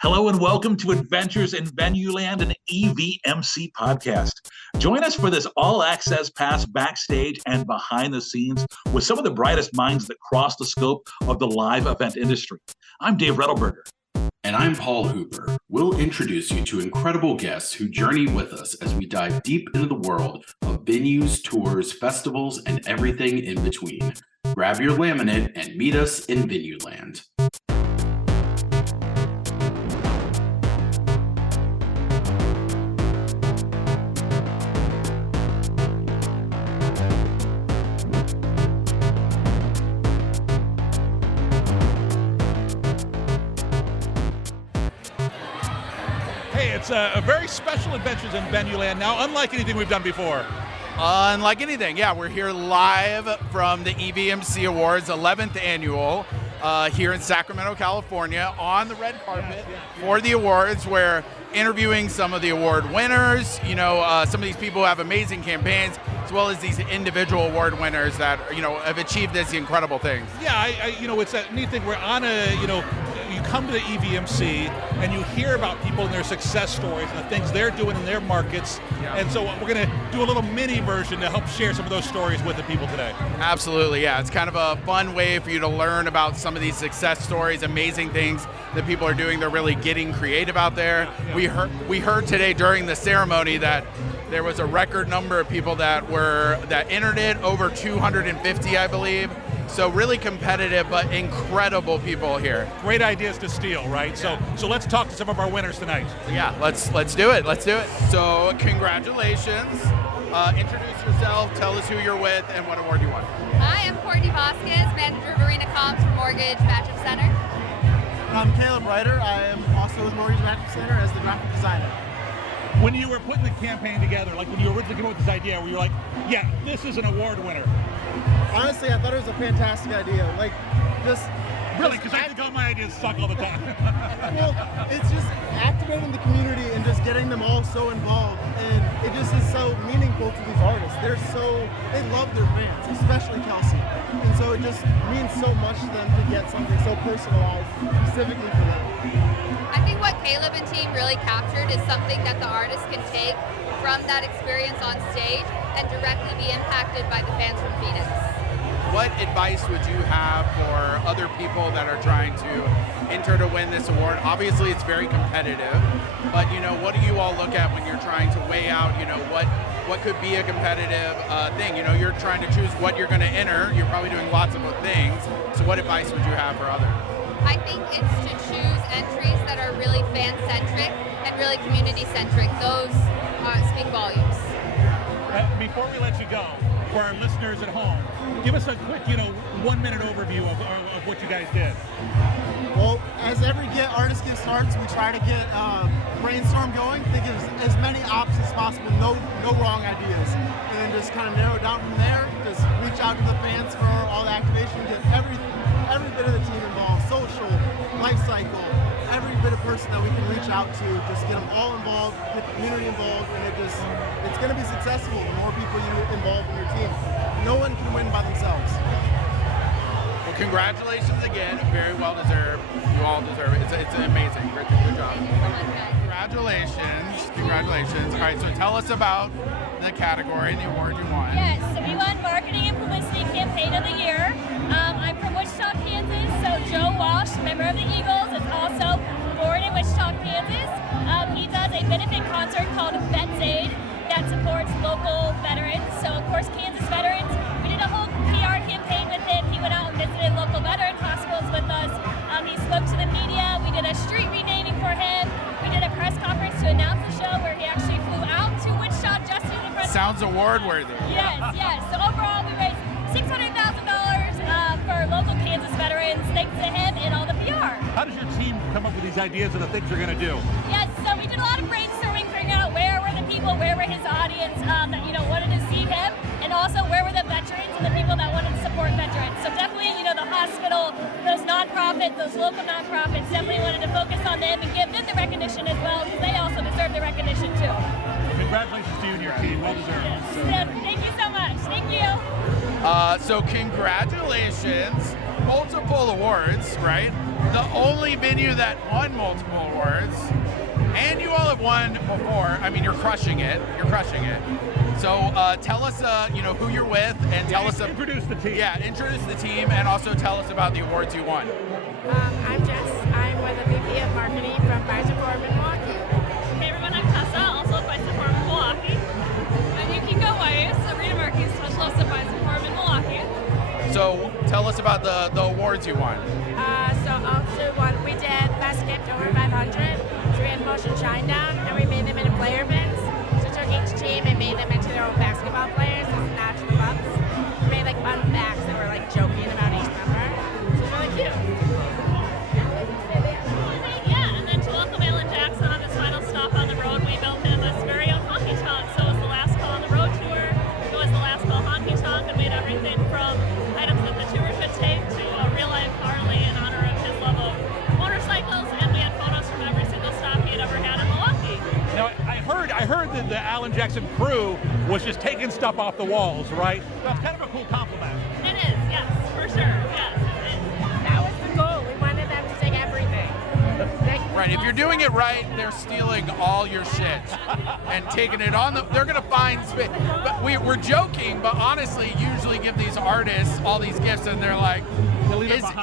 Hello and welcome to Adventures in Venueland, an EVMC podcast. Join us for this all-access pass backstage and behind the scenes with some of the brightest minds that cross the scope of the live event industry. I'm Dave Rettelberger. And I'm Paul Hooper. We'll introduce you to incredible guests who journey with us as we dive deep into the world of venues, tours, festivals, and everything in between. Grab your laminate and meet us in Venueland. It's a very special Adventures in Venueland now, unlike anything we've done before. Unlike anything, yeah. We're here live from the EVMC Awards 11th annual here in Sacramento, California, on the red carpet for the awards. We're interviewing some of the award winners, some of these people who have amazing campaigns, as well as these individual award winners that, have achieved these incredible things. Yeah, it's a neat thing. We're on you come to the EVMC and you hear about people and their success stories and the things they're doing in their markets. Yeah. And so we're going to do a little mini version to help share some of those stories with the people today. Absolutely, yeah. It's kind of a fun way for you to learn about some of these success stories, amazing things that people are doing. They're really getting creative out there. Yeah. We heard today during the ceremony that there was a record number of people that entered it, over 250, I believe. So really competitive, but incredible people here. Great ideas to steal, right? Yeah. So let's talk to some of our winners tonight. Yeah, let's do it. Let's do it. So congratulations. Introduce yourself. Tell us who you're with and what award you won. Hi, I'm Courtney Vasquez, manager of Arena Comps for Mortgage Matchup Center. I'm Caleb Ryder. I am also with Mortgage Matchup Center as the graphic designer. When you were putting the campaign together, like when you originally came up with this idea, where you're like, yeah, this is an award winner. Honestly, I thought it was a fantastic idea. Really, because I think all my ideas suck all the time. Well, it's just activating the community and just getting them all so involved, and it just is so meaningful to these artists. They love their fans, especially Kelsey, and so it just means so much to them to get something so personalized specifically for them. I think what Caleb and team really captured is something that the artist can take from that experience on stage and directly be impacted by the fans from Phoenix. What advice would you have for other people that are trying to enter to win this award? Obviously, it's very competitive, but what do you all look at when you're trying to weigh out, what could be a competitive thing? You're trying to choose what you're going to enter. You're probably doing lots of things. So what advice would you have for others? I think it's to choose entries that are really fan-centric and really community-centric. Those speak volumes. Before we let you go, for our listeners at home, give us a quick, 1 minute overview of what you guys did. Well, as every artist gets starts, we try to get brainstorm going, think of as many options as possible, no wrong ideas, and then just kind of narrow it down from there. Just reach out to the fans for all the activation, get every bit of the team involved, social, life cycle, every bit of person that we can reach out to, just get them all involved, get the community involved, and it's going to be successful the more people you involve in your team. No one can win by themselves. Well, congratulations again. Very well deserved. You all deserve it. It's amazing. Good job. Congratulations. All right, so tell us about the category and the award you won. Yes, so we won Marketing and Publicity Campaign of the Year. I'm from Wichita, Kansas, so Joe Walsh, member of the Eagles, is also born in Wichita, Kansas. He does a benefit concert called Vets Aid that supports local veterans. So, of course, Kansas veterans, we did a whole PR campaign with him. He went out and visited local veteran hospitals with us. He spoke to the media. We did a street renaming for him. We did a press conference to announce the show where he actually flew out to Wichita just to do the press Sounds conference. award-worthy. Yes. So overall, we raised $600,000 for local Kansas veterans, thanks to him and all the PR. How does your team come up with these ideas of the things you're going to do? Yes, so we did a lot of brainstorming, figuring out where were the people, where were his audience that wanted to see him, and also where were the veterans and the people that wanted to support veterans. So definitely, the hospital, those nonprofits, those local nonprofits, definitely wanted to focus on them and give them the recognition as well, because they also deserve the recognition too. Congratulations to you and your team. Well deserved. Yes. Thank you so much. Thank you. So congratulations. Multiple awards, right? the only venue that won multiple awards, and you all have won before. I mean, you're crushing it. You're crushing it. So tell us, who you're with, and tell us. Introduce the team. Yeah, introduce the team, and also tell us about the awards you won. I'm Jess. I'm with the VP of Marketing from Fiserv in Milwaukee. Hey everyone, I'm Tessa, also at Fiserv in Milwaukee. And you can go Weiss, Arena Marketing Specialist at Fiserv in Milwaukee. So tell us about the awards you won. We did Best Gift over 500. So we had Motion Shine Down, and we made them into player bins. So we took each team and made them into their own basketball players as natural cups. We made like fun facts that were like joking about each member. So it's really cute. Yeah, and then to welcome Alan Jackson on his final stop on the road, we built him a very own honky tonk. So it was the last call on the road tour. It was the last call honky tonk, and made everything from items that the tour could take to a real life Harley in honor of his love of motorcycles. And we had photos from every single stop he had ever had in Milwaukee. Now, I heard that the Alan Jackson crew was just taking stuff off the walls, right? That's kind of a cool compliment. It is, yes, for sure, yes. That was the goal. We wanted them to take everything. Right, if you're doing it right, they're stealing all your shit and taking it on. They're gonna find space. But we're joking, but honestly, usually give these artists all these gifts, and they're like,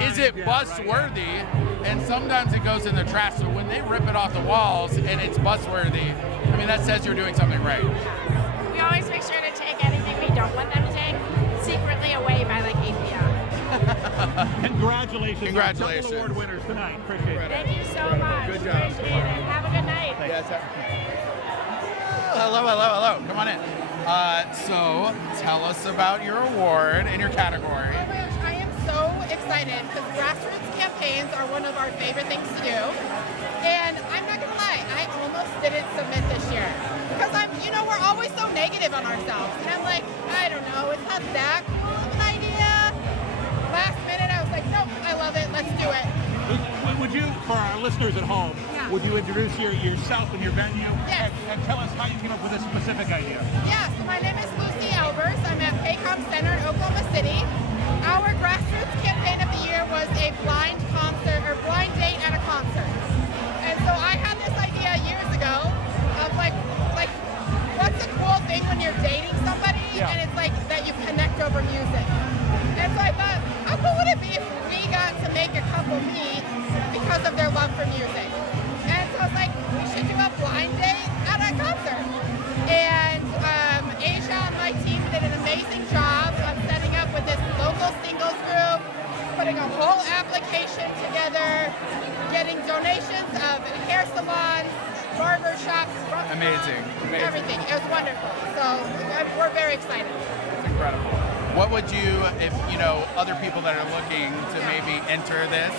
is it bus worthy? And sometimes it goes in the trash. So when they rip it off the walls and it's bus worthy, I mean that says you're doing something right. We always make sure to take anything we don't want them to take secretly away by like 8 p.m. Congratulations. Congratulations. Double award winners tonight. Appreciate it. Thank you so much. Good job. Appreciate it. Have a good night. Yes, hello. Come on in. So tell us about your award and your category. Oh my gosh, I am so excited because grassroots campaigns are one of our favorite things to do. And I'm not gonna lie, I almost didn't submit this year. Because we're always so negative on ourselves. And I'm like, I don't know, it's not that cool of an idea. Last minute I was like, nope, I love it, let's do it. Would you, for our listeners at home, would you introduce yourself and your venue? Yes. And tell us how you came up with this specific idea. Yeah, so my name is Lucy Albers. I'm at Paycom Center in Oklahoma City. Our grassroots campaign of the year was a blind concert or blind date at a concert. And so I had this idea years ago of like what's a cool thing when you're dating somebody and it's like that you connect over music. And so I thought, how cool would it be if we got to make a couple meet because of their love for music? And so I was like, we should do a blind date at a concert. And Asia on my team did an amazing job of setting up with this local singles group, putting a whole application together, getting donations of hair salons, barber shops, Amazing. everything. It was wonderful. So we're very excited. It's incredible. What would you, if other people that are looking to maybe enter this,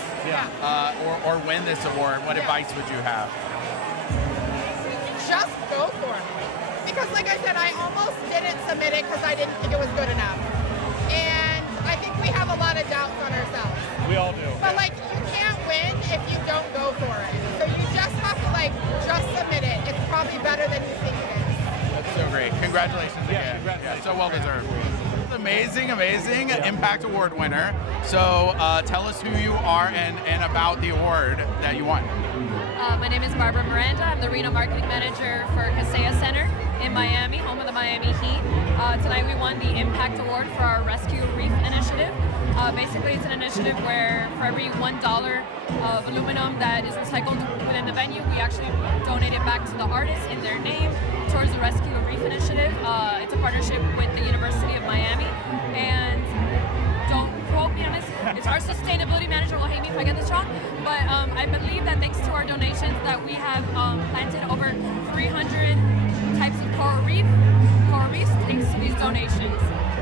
or win this award, what advice would you have? Just go for it. Because like I said, I almost didn't submit it because I didn't think it was good enough. And I think we have a lot of doubts on ourselves. We all do. But you can't win if you don't go for it. So you just have to just submit it. It's probably better than you think it is. That's so great. Congratulations again. Congratulations. Yeah, so well deserved. Amazing Impact Award winner. So tell us who you are and about the award that you won. My name is Barbara Miranda. I'm the Arena Marketing Manager for Kaseya Center in Miami, home of the Miami Heat. Tonight we won the Impact Award for our Rescue Reef initiative. Basically, it's an initiative where for every $1 of aluminum that is recycled within the venue, we actually donate it back to the artists in their name towards the Rescue Reef initiative. It's a partnership with the University of Miami, and don't quote me on this. It's our sustainability manager will hate me if I get this wrong, but I believe that thanks to our donations that we have planted over 300 types of coral reefs thanks to these donations.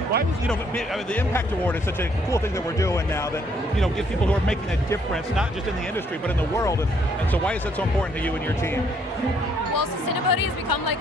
Why was, the Impact Award is such a cool thing that we're doing now that, gives people who are making a difference, not just in the industry, but in the world. And so why is that so important to you and your team? Well, sustainability has become a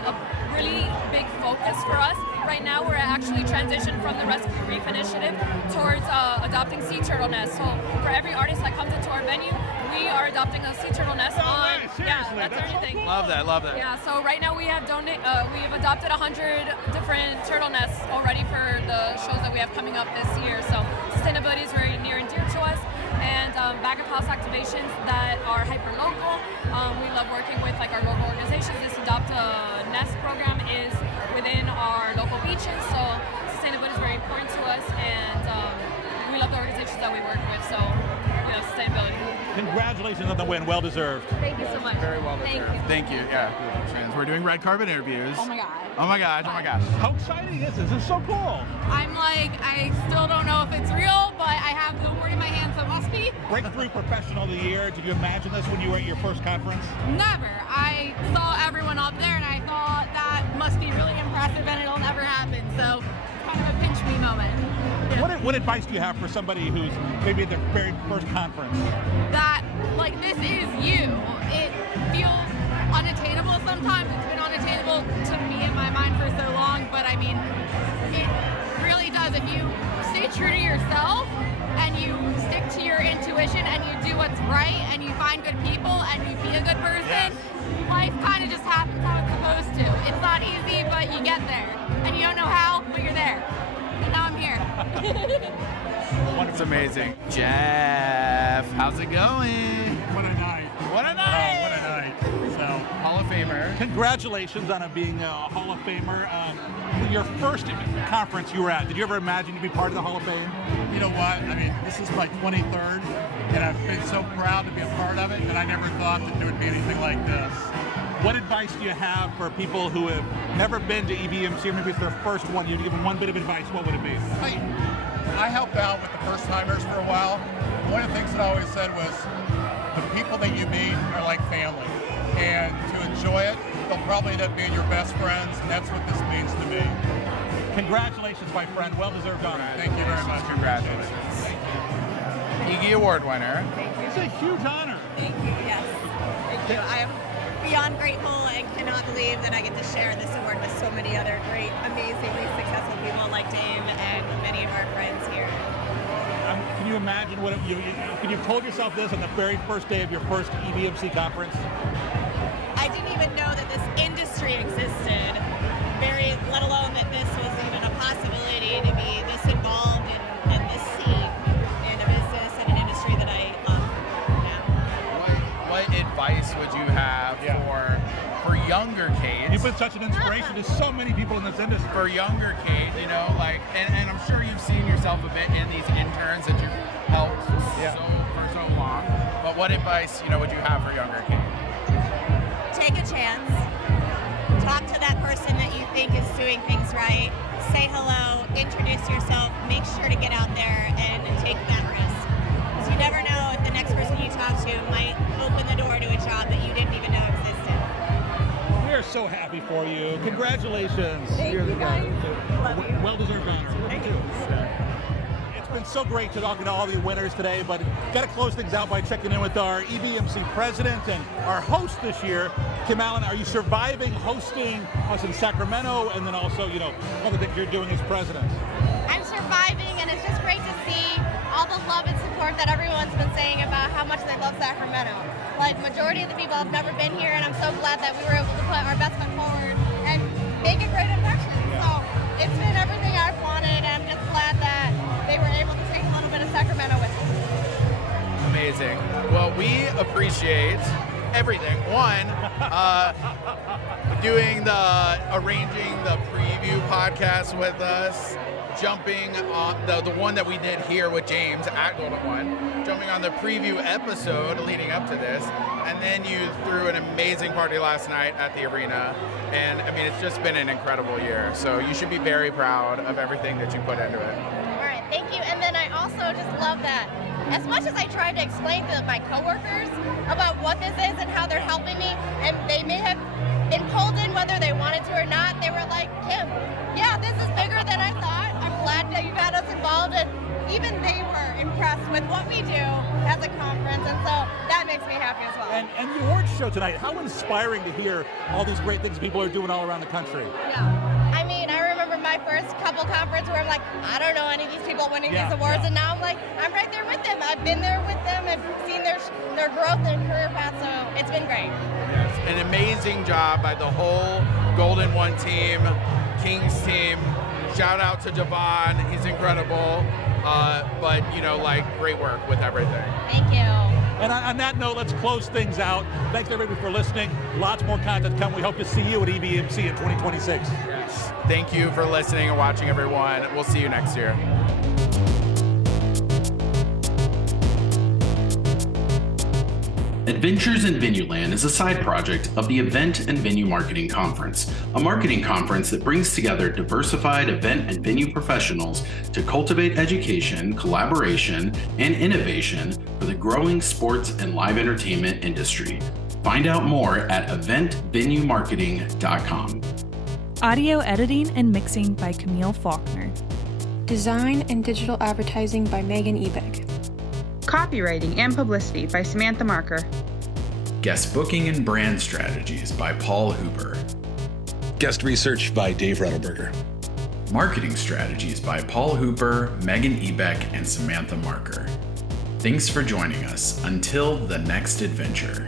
really big focus for us. Right now, we're actually transitioned from the Rescue Reef initiative towards adopting sea turtle nests. So for every artist that comes into our venue, we are adopting a sea turtle nest that's our thing. Cool. Love that. Yeah, so right now we have adopted 100 different turtle nests already for the shows that we have coming up this year. So sustainability is very near and dear to us. and back of house activations that are hyper local. We love working with like our local organizations. This Adopt a Nest program is within our local beaches, so sustainability is very important to us, and we love the organizations that we work with. So, sustainability. Congratulations on the win. Well deserved. Thank you so much. Very well deserved. Thank you. Yeah. We're doing red carpet interviews. Oh my god. Oh my gosh. Oh my gosh. How exciting is this? This is so cool. I'm like, I still don't know if it's real, but I have the award in my hand, so it must be. Breakthrough Professional of the Year. Did you imagine this when you were at your first conference? Never. I saw everyone up there and I thought that must be really impressive and it'll never happen. So it's kind of a pinch me moment. Yeah. What advice do you have for somebody who's maybe at their very first conference? That, like, this is you. It feels unattainable sometimes. It's been unattainable to me in my mind for so long, but I mean, it really does. If you stay true to yourself and you stick to your intuition and you do what's right and you find good people and you be a good person, life kind of just happens how it's supposed to. It's not easy, but you get there. And you don't know how, but you're there. And now I'm here. It's amazing. Jeff, how's it going? What a night. What a night. What a night. So, Hall of Famer. Congratulations on being a Hall of Famer. Your first conference you were at, did you ever imagine you'd be part of the Hall of Fame? you know what? I mean, this is my 23rd, and I've been so proud to be a part of it, and I never thought that there would be anything like this. What advice do you have for people who have never been to EVMC, or maybe it's their first one? You'd give them one bit of advice, what would it be? I helped out with the first timers for a while. One of the things that I always said was, the people that you meet are like family, and to enjoy it, they'll probably end up being your best friends, and that's what this means to me. Congratulations, my friend. Well-deserved honor. Thank you very much. Congratulations. Iggy Award winner. It's a huge honor. Thank you, yes. Thank you. I am beyond grateful and cannot believe that I get to share this award with so many other great, amazingly successful people like Dave and many of our friends here. Can you imagine what can you have told yourself this on the very first day of your first EVMC conference? I didn't even know that this industry existed, let alone that this was even a possibility to be this involved in this scene, in a business and an industry that I love now. What advice would you have for younger kids? You've been such an inspiration to so many people in this industry. For younger kids, and I'm sure you've seen yourself a bit in these interns that you've helped for so long. But what advice, would you have for younger kids? Take a chance. Talk to that person that you think is doing things right. Say hello, introduce yourself, make sure to get out there and take that risk. Because you never know if the next person you talk to might open the door to a job that you didn't even know existed. We are so happy for you. Congratulations. Thank you, guys. Love you. Well-deserved honor. Thank you. It's been so great talking to all the winners today, but got to close things out by checking in with our EVMC president and our host this year, Kim Allen. Are you surviving hosting us in Sacramento, and then also, all the things you're doing as president? I'm surviving, and it's just great to see all the love and support that everyone's been saying about how much they love Sacramento. Like, majority of the people have never been here, and I'm so glad that we were able to put our best foot forward and make a great impression. So it's been everything I've wanted, and I'm just glad that they were able to take a little bit of Sacramento with them. Amazing. Well, we appreciate everything. One, arranging the preview podcast with us, jumping on the one that we did here with James at Golden One, jumping on the preview episode leading up to this, and then you threw an amazing party last night at the arena. And I mean, it's just been an incredible year. So you should be very proud of everything that you put into it. All right, thank you. And then I also just love that as much as I tried to explain to my coworkers about what this is and how they're helping me, and they may have been pulled in whether they wanted to or not, they were like, Kim, yeah, this is bigger than I thought. I'm glad that you've had us involved, and even they were impressed with what we do as a conference, and so that makes me happy as well. And the awards show tonight, how inspiring to hear all these great things people are doing all around the country. Yeah, I mean, I remember my first couple conferences where I'm like, I don't know any of these people winning these awards, and now I'm like, I'm right there with them. I've been there with them and seen their growth and career path, so it's been great. Yes, an amazing job by the whole Golden One team, Kings team. Shout out to Devon, he's incredible. But, great work with everything. Thank you. And on that note, let's close things out. Thanks everybody for listening. Lots more content coming. We hope to see you at EVMC in 2026. Yes. Thank you for listening and watching, everyone. We'll see you next year. Adventures in Venueland is a side project of the Event and Venue Marketing Conference, a marketing conference that brings together diversified event and venue professionals to cultivate education, collaboration, and innovation for the growing sports and live entertainment industry. Find out more at eventvenuemarketing.com. Audio editing and mixing by Camille Faulkner. Design and digital advertising by Megan Ebeck. Copywriting and publicity by Samantha Marker. Guest booking and brand strategies by Paul Hooper. Guest research by Dave Rettelberger. Marketing strategies by Paul Hooper, Megan Ebeck, and Samantha Marker. Thanks for joining us. Until the next adventure.